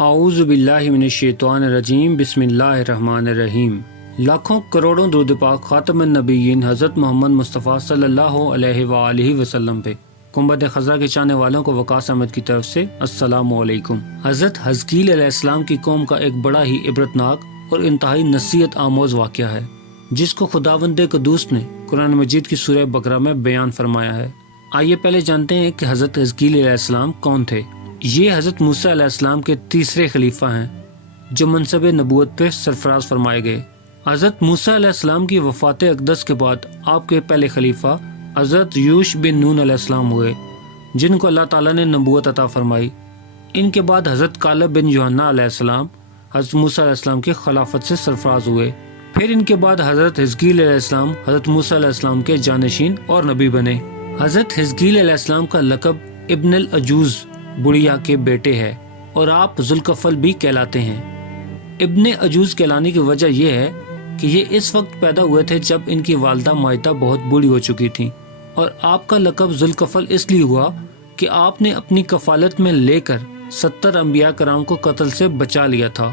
اعوذ باللہ من الشیطان الرجیم بسم اللہ الرحمن الرحیم۔ لاکھوں کروڑوں درود پاک خاتم النبیین حضرت محمد مصطفیٰ صلی اللہ علیہ وآلہ وسلم پہ۔ گنبد خضرا کے چاہنے والوں کو وقاص احمد کی طرف سے السلام علیکم۔ حضرت حزقیل علیہ السلام کی قوم کا ایک بڑا ہی عبرتناک اور انتہائی نصیحت آموز واقعہ ہے، جس کو خداوند قدوس نے قرآن مجید کی سورہ بقرہ میں بیان فرمایا ہے۔ آئیے پہلے جانتے ہیں کہ حضرت حزقیل علیہ السلام کون تھے۔ یہ حضرت موسیٰ علیہ السلام کے تیسرے خلیفہ ہیں جو منصب نبوت پہ سرفراز فرمائے گئے۔ حضرت موسیٰ علیہ السلام کی وفات اقدس کے بعد آپ کے پہلے خلیفہ حضرت یوش بن نون علیہ السلام ہوئے، جن کو اللہ تعالیٰ نے نبوت عطا فرمائی۔ ان کے بعد حضرت کالب بن یوحنا علیہ السلام حضرت موسیٰ علیہ السلام کی خلافت سے سرفراز ہوئے۔ پھر ان کے بعد حضرت حزقیل علیہ السلام حضرت موسیٰ علیہ السلام کے جانشین اور نبی بنے۔ حضرت حزقیل علیہ السلام کا لقب ابن العجوز بڑھیا کے بیٹے ہے اور آپ ذوالکفل بھی کہلاتے ہیں۔ ابن عجوز کہلانے کی وجہ یہ ہے کہ یہ اس وقت پیدا ہوئے تھے جب ان کی والدہ مائدہ بہت بوڑھی ہو چکی تھیں، اور آپ کا لقب ذوالکفل اس لیے ہوا کہ آپ نے اپنی کفالت میں لے کر 70 انبیاء کرام کو قتل سے بچا لیا تھا،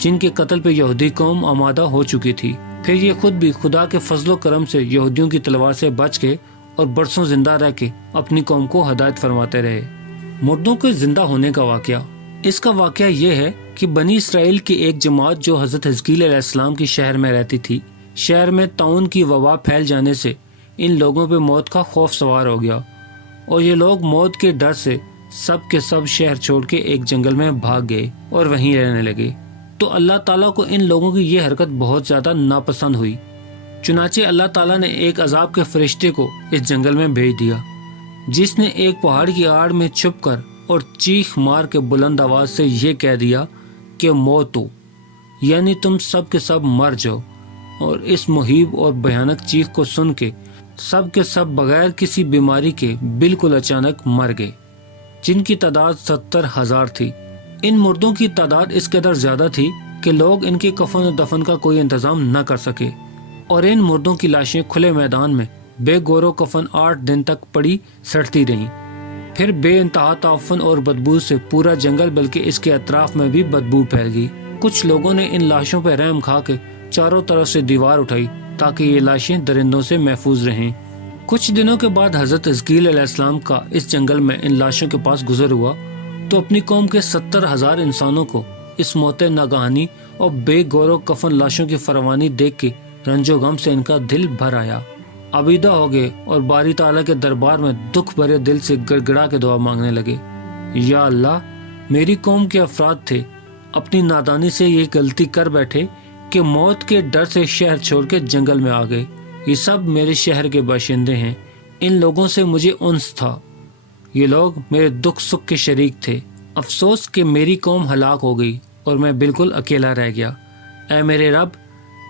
جن کے قتل پہ یہودی قوم آمادہ ہو چکی تھی۔ پھر یہ خود بھی خدا کے فضل و کرم سے یہودیوں کی تلوار سے بچ کے اور برسوں زندہ رہ کے اپنی قوم کو ہدایت فرماتے رہے۔ مردوں کے زندہ ہونے کا واقعہ، اس کا واقعہ یہ ہے کہ بنی اسرائیل کی ایک جماعت جو حضرت حزقیل علیہ السلام کی شہر میں رہتی تھی، شہر میں طاعون کی وبا پھیل جانے سے ان لوگوں پہ موت کا خوف سوار ہو گیا، اور یہ لوگ موت کے ڈر سے سب کے سب شہر چھوڑ کے ایک جنگل میں بھاگ گئے اور وہیں رہنے لگے۔ تو اللہ تعالیٰ کو ان لوگوں کی یہ حرکت بہت زیادہ ناپسند ہوئی، چنانچہ اللہ تعالیٰ نے ایک عذاب کے فرشتے کو اس جنگل میں بھیج دیا، جس نے ایک پہاڑ کی آڑ میں چھپ کر اور چیخ مار کے بلند آواز سے یہ کہہ دیا کہ موتو، یعنی تم سب کے سب مر جاؤ۔ اور اس مہیب اور بھیانک چیخ کو سن کے سب کے سب بغیر کسی بیماری کے بالکل اچانک مر گئے، جن کی تعداد 70,000 تھی۔ ان مردوں کی تعداد اس قدر زیادہ تھی کہ لوگ ان کے کفن و دفن کا کوئی انتظام نہ کر سکے، اور ان مردوں کی لاشیں کھلے میدان میں بے گور و کفن 8 دن تک پڑی سڑتی رہیں۔ پھر بے انتہا تعفن اور بدبو سے پورا جنگل بلکہ اس کے اطراف میں بھی بدبو پھیل گئی۔ کچھ لوگوں نے ان لاشوں پہ رحم کھا کے چاروں طرف سے دیوار اٹھائی تاکہ یہ لاشیں درندوں سے محفوظ رہیں۔ کچھ دنوں کے بعد حضرت حزقیل علیہ السلام کا اس جنگل میں ان لاشوں کے پاس گزر ہوا تو اپنی قوم کے 70,000 انسانوں کو اس موت ناگہانی اور بے گور و کفن لاشوں کی فراوانی دیکھ کے رنج و غم سے ان کا دل بھر آیا، عبیدہ ہو گئے اور باری تعالیٰ کے دربار میں دکھ بھرے دل سے گڑ گڑا کے دعا مانگنے لگے۔ یا اللہ، میری قوم کے افراد تھے، اپنی نادانی سے یہ غلطی کر بیٹھے کہ موت کے ڈر سے شہر چھوڑ کے جنگل میں آ گئے۔ یہ سب میرے شہر کے باشندے ہیں، ان لوگوں سے مجھے انس تھا، یہ لوگ میرے دکھ سکھ کے شریک تھے۔ افسوس کہ میری قوم ہلاک ہو گئی اور میں بالکل اکیلا رہ گیا۔ اے میرے رب،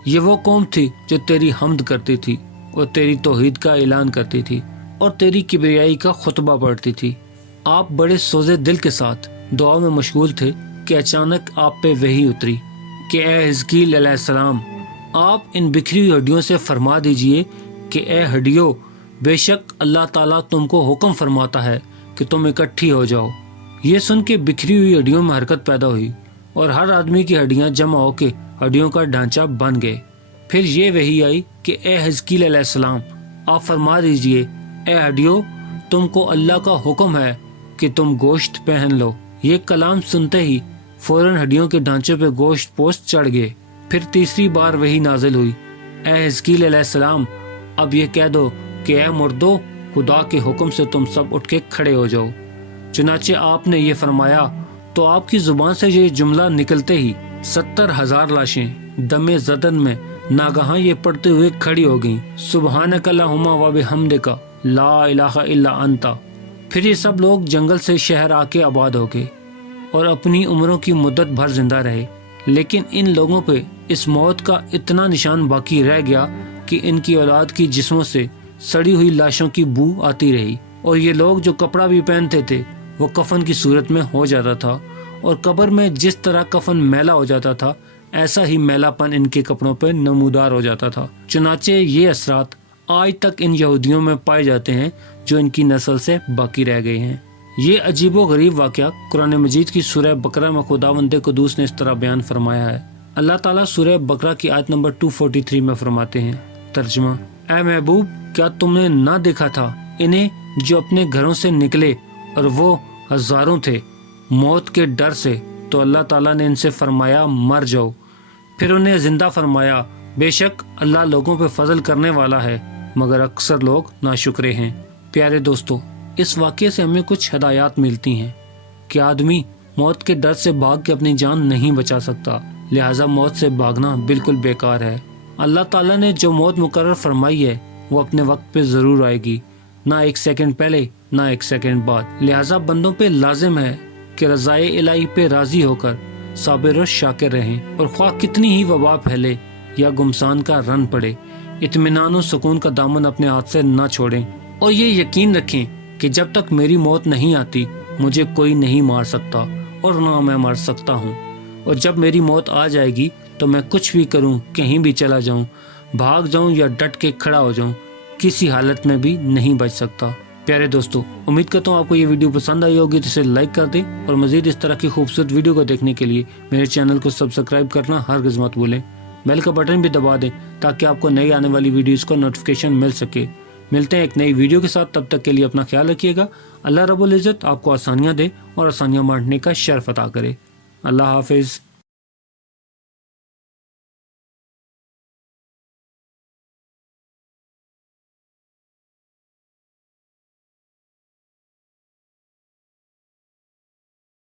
یہ وہ قوم تھی جو تیری حمد کرتی تھی اور تیری توحید کا اعلان کرتی تھی اور تیری کبریائی کا خطبہ پڑھتی تھی۔ آپ بڑے سوزے دل کے ساتھ دعا میں مشغول تھے کہ اچانک آپ پہ وحی اتری کہ اے حزقیل علیہ السلام، آپ ان بکھری ہوئی ہڈیوں سے فرما دیجئے کہ اے ہڈیوں، بے شک اللہ تعالیٰ تم کو حکم فرماتا ہے کہ تم اکٹھی ہو جاؤ۔ یہ سن کے بکھری ہوئی ہڈیوں میں حرکت پیدا ہوئی اور ہر آدمی کی ہڈیاں جمع ہو کے ہڈیوں کا ڈھانچہ بن گئے۔ پھر یہ وحی آئی کہ اے حزقیل علیہ السلام، آپ فرما دیجئے اے ہڈیوں، تم کو اللہ کا حکم ہے کہ تم گوشت پہن لو۔ یہ کلام سنتے ہی فوراً ہڈیوں کے ڈھانچے پہ گوشت پوست چڑھ گئے۔ پھر تیسری بار وحی نازل ہوئی، اے حزقیل علیہ السلام، اب یہ کہہ دو کہ اے مردو، خدا کے حکم سے تم سب اٹھ کے کھڑے ہو جاؤ۔ چنانچہ آپ نے یہ فرمایا تو آپ کی زبان سے یہ جملہ نکلتے ہی 70,000 لاشیں دم زدن میں ناگہاں یہ پڑھتے ہوئے کھڑی ہو گئیں، سبحانک اللہم و بحمدک لا الہ الا انت۔ پھر یہ سب لوگ جنگل سے شہر آ کے آباد ہو گئے اور اپنی عمروں کی مدت بھر زندہ رہے، لیکن ان لوگوں پہ اس موت کا اتنا نشان باقی رہ گیا کہ ان کی اولاد کی جسموں سے سڑی ہوئی لاشوں کی بو آتی رہی، اور یہ لوگ جو کپڑا بھی پہنتے تھے وہ کفن کی صورت میں ہو جاتا تھا، اور قبر میں جس طرح کفن میلا ہو جاتا تھا ایسا ہی میلا پن ان کے کپڑوں پہ نمودار ہو جاتا تھا۔ چنانچہ یہ اثرات آج تک ان یہودیوں میں پائے جاتے ہیں جو ان کی نسل سے باقی رہ گئے ہیں۔ یہ عجیب و غریب واقعہ قرآن مجید کی سورہ بقرہ میں خداوند قدوس نے اس طرح بیان فرمایا ہے۔ اللہ تعالیٰ سورہ بقرہ کی آیت نمبر 243 میں فرماتے ہیں، ترجمہ: اے محبوب، کیا تم نے نہ دیکھا تھا انہیں جو اپنے گھروں سے نکلے اور وہ ہزاروں تھے، موت کے ڈر سے، تو اللہ تعالیٰ نے ان سے فرمایا مر جاؤ، پھر انہیں زندہ فرمایا۔ بے شک اللہ لوگوں پہ فضل کرنے والا ہے، مگر اکثر لوگ ناشکرے ہیں۔ پیارے دوستو، اس واقعے سے ہمیں کچھ ہدایات ملتی ہیں کہ آدمی موت کے ڈر سے بھاگ کے اپنی جان نہیں بچا سکتا، لہٰذا موت سے بھاگنا بالکل بیکار ہے۔ اللہ تعالیٰ نے جو موت مقرر فرمائی ہے وہ اپنے وقت پہ ضرور آئے گی، نہ ایک سیکنڈ پہلے نہ ایک سیکنڈ بعد۔ لہٰذا بندوں پہ لازم ہے کہ رضائے الہی پہ راضی ہو کر صابر و شاکر رہیں، اور خواہ کتنی ہی وبا پھیلے یا گمسان کا رن پڑے، اطمینان و سکون کا دامن اپنے ہاتھ سے نہ چھوڑیں، اور یہ یقین رکھیں کہ جب تک میری موت نہیں آتی مجھے کوئی نہیں مار سکتا اور نہ میں مر سکتا ہوں، اور جب میری موت آ جائے گی تو میں کچھ بھی کروں، کہیں بھی چلا جاؤں، بھاگ جاؤں یا ڈٹ کے کھڑا ہو جاؤں، کسی حالت میں بھی نہیں بچ سکتا۔ پیارے دوستو، امید کرتا ہوں آپ کو یہ ویڈیو پسند آئی ہوگی، تو اسے لائک کر دیں، اور مزید اس طرح کی خوبصورت ویڈیو کو دیکھنے کے لیے میرے چینل کو سبسکرائب کرنا ہرگز مت بھولیں۔ بیل کا بٹن بھی دبا دیں تاکہ آپ کو نئی آنے والی ویڈیوز کا نوٹیفیکیشن مل سکے۔ ملتے ہیں ایک نئی ویڈیو کے ساتھ، تب تک کے لیے اپنا خیال رکھیے گا۔ اللہ رب العزت آپ کو آسانیاں دے اور آسانیاں بانٹنے کا شرف عطا کرے۔ اللہ حافظ۔